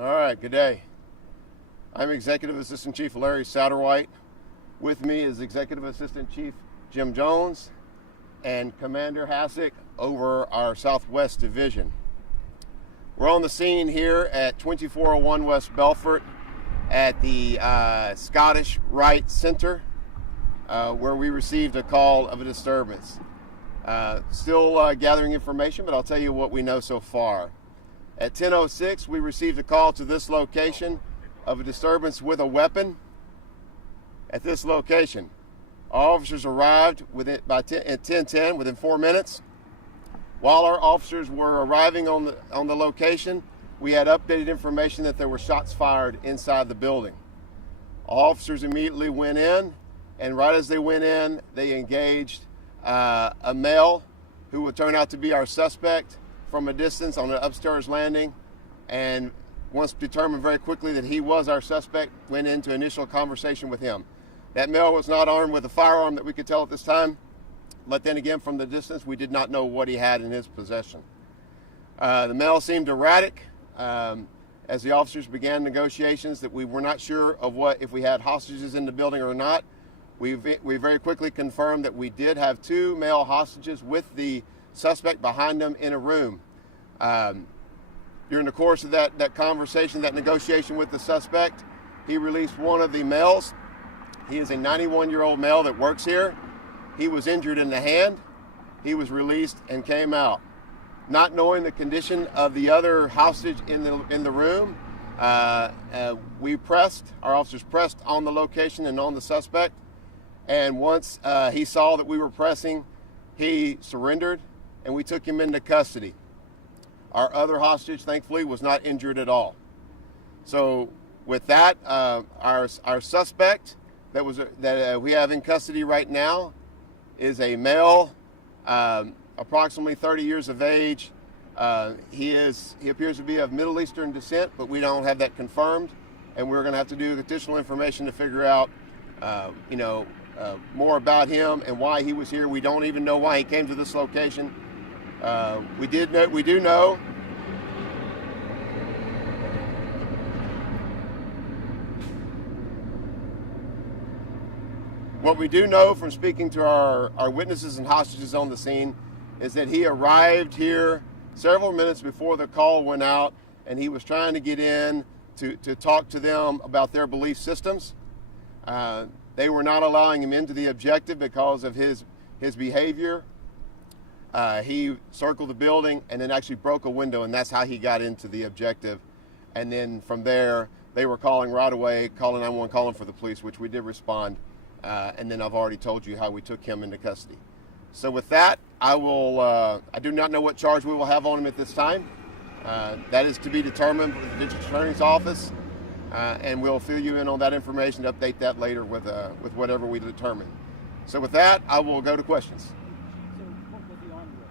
All right, good day. I'm Executive Assistant Chief Larry Satterwhite. With me is Executive Assistant Chief Jim Jones and Commander Hassick over our Southwest Division. We're on the scene here at 2401 West Belfort at the Scottish Rite Center where we received a call of a disturbance. Still gathering information, but I'll tell you what we know so far. At 10:06, we received a call to this location of a disturbance with a weapon at this location. Our officers arrived at 10:10, within 4 minutes. While our officers were arriving on the location, we had updated information that there were shots fired inside the building. Officers immediately went in, and right as they went in, they engaged a male who would turn out to be our suspect from a distance on an upstairs landing, and once determined very quickly that he was our suspect, went into initial conversation with him. That male was not armed with a firearm that we could tell at this time, but then again from the distance we did not know what he had in his possession. The male seemed erratic as the officers began negotiations that we were not sure of if we had hostages in the building or not. We very quickly confirmed that we did have 2 male hostages with the suspect behind them in a room. During the course of that conversation, that negotiation with the suspect, he released one of the males. He is a 91-year-old male that works here. He was injured in the hand. He was released and came out. Not knowing the condition of the other hostage in the room, our officers pressed on the location and on the suspect. And once he saw that we were pressing, he surrendered, and we took him into custody. Our other hostage, thankfully, was not injured at all. So with that, our suspect that we have in custody right now is a male, approximately 30 years of age. He appears to be of Middle Eastern descent, but we don't have that confirmed, and we're going to have to do additional information to figure out, more about him and why he was here. We don't even know why he came to this location. We do know what we do know from speaking to our witnesses and hostages on the scene is that he arrived here several minutes before the call went out, and he was trying to get in to talk to them about their belief systems. They were not allowing him into the objective because of his behavior. He circled the building and then actually broke a window, and that's how he got into the objective. And then from there, they were calling right away, calling 911, calling for the police, which we did respond. And then I've already told you how we took him into custody. So with that, I do not know what charge we will have on him at this time. That is to be determined with the District Attorney's Office. And we'll fill you in on that information, update that later with whatever we determine. So with that, I will go to questions. So what was he armed with?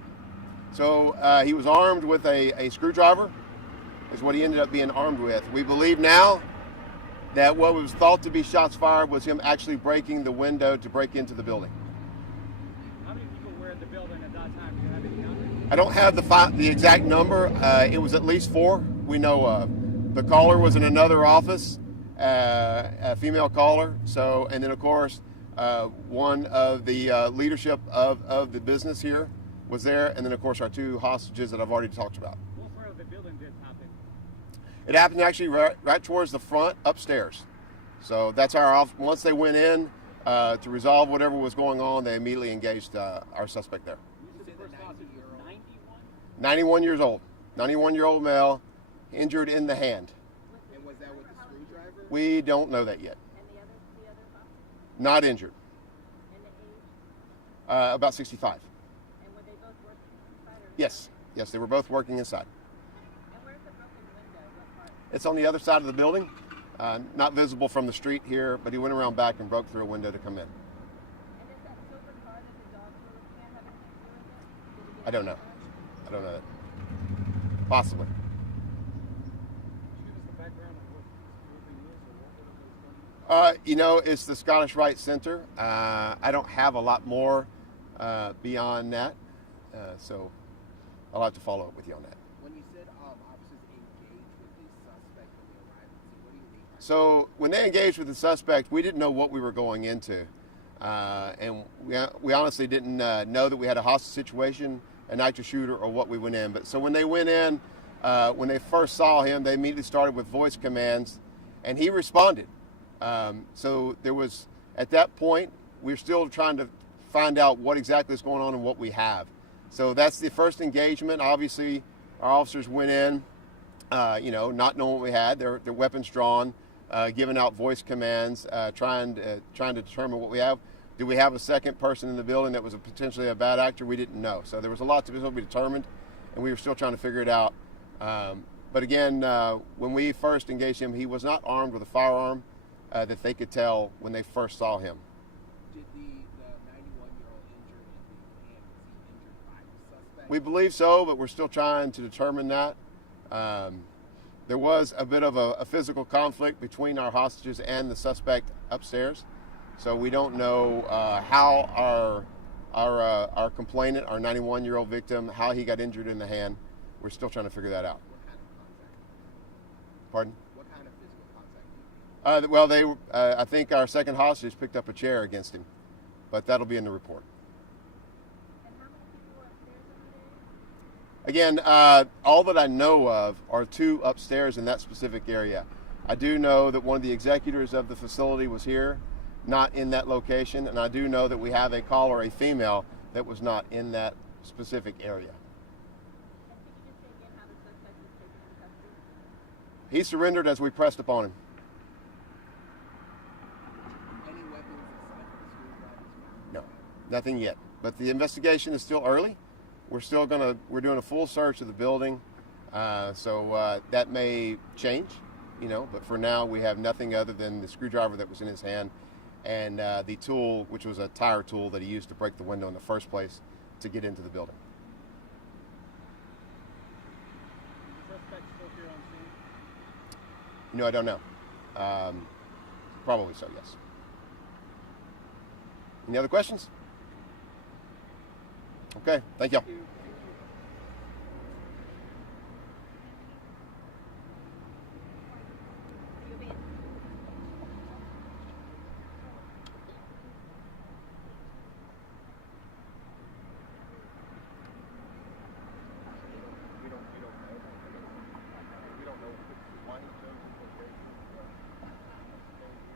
So he was armed with a screwdriver, is what he ended up being armed with. We believe now that what was thought to be shots fired was him actually breaking the window to break into the building. How many people were in the building at that time? Do you have any numbers? I don't have the exact number. It was at least 4 we know of. The caller was in another office, a female caller. So, and then of course, one of the leadership of the business here was there, and then of course our 2 hostages that I've already talked about. What part of the building did happen? It happened actually right towards the front, upstairs. So that's once they went in to resolve whatever was going on, they immediately engaged our suspect there. You said the 90-year-old? 91 years old, 91-year-old male, injured in the hand. And was that with the screwdriver? We don't know that yet. And the other hostage? Not injured. And the age? About 65. And were they both working inside or? Yes, they were both working inside. And where's the broken window? What part? It's on the other side of the building, not visible from the street here, but he went around back and broke through a window to come in. And is that silver car that the dogs were looking at have anything to do with it? Did he get I don't know. a I don't know that. Possibly. Can you give us the background of what this building is or what it was? It's the Scottish Rite Center. I don't have a lot more beyond that, so I'll have to follow up with you on that. When you said officers engaged with the suspect, So when they engaged with the suspect, we didn't know what we were going into. And we honestly didn't know that we had a hostage situation, an active shooter, or what we went in. But so when they went in, when they first saw him, they immediately started with voice commands, and he responded. So there was, at that point, we're still trying to find out what exactly is going on and what we have. So that's the first engagement. Obviously, our officers went in, not knowing what we had, their weapons drawn, giving out voice commands, trying to determine what we have. Did we have a second person in the building that was potentially a bad actor? We didn't know. So there was a lot to be determined, and we were still trying to figure it out. But again, when we first engaged him, he was not armed with a firearm that they could tell when they first saw him. Did the 91-year-old injured in the hand, was he injured by the suspect? We believe so, but we're still trying to determine that. There was a bit of a physical conflict between our hostages and the suspect upstairs. So we don't know how our complainant, our 91-year-old victim, how he got injured in the hand. We're still trying to figure that out. What kind of contact? Pardon? What kind of physical contact do you think? I think our second hostage picked up a chair against him, but that'll be in the report. And how many people were upstairs on the day? Again, all that I know of are 2 upstairs in that specific area. I do know that one of the executors of the facility was here, not in that location, and I do know that we have a caller, a female, that was not in that specific area. And could you just say again how the suspect was taken into custody? He surrendered as we pressed upon him. Any weapons aside from screwdrivers? No, nothing yet. But the investigation is still early. We're doing a full search of the building, so that may change, but for now we have nothing other than the screwdriver that was in his hand and the tool, which was a tire tool that he used to break the window in the first place to get into the building. Is the suspect still here on scene? I don't know. Probably so, yes. Any other questions? Okay, thank you. We don't know why he's doing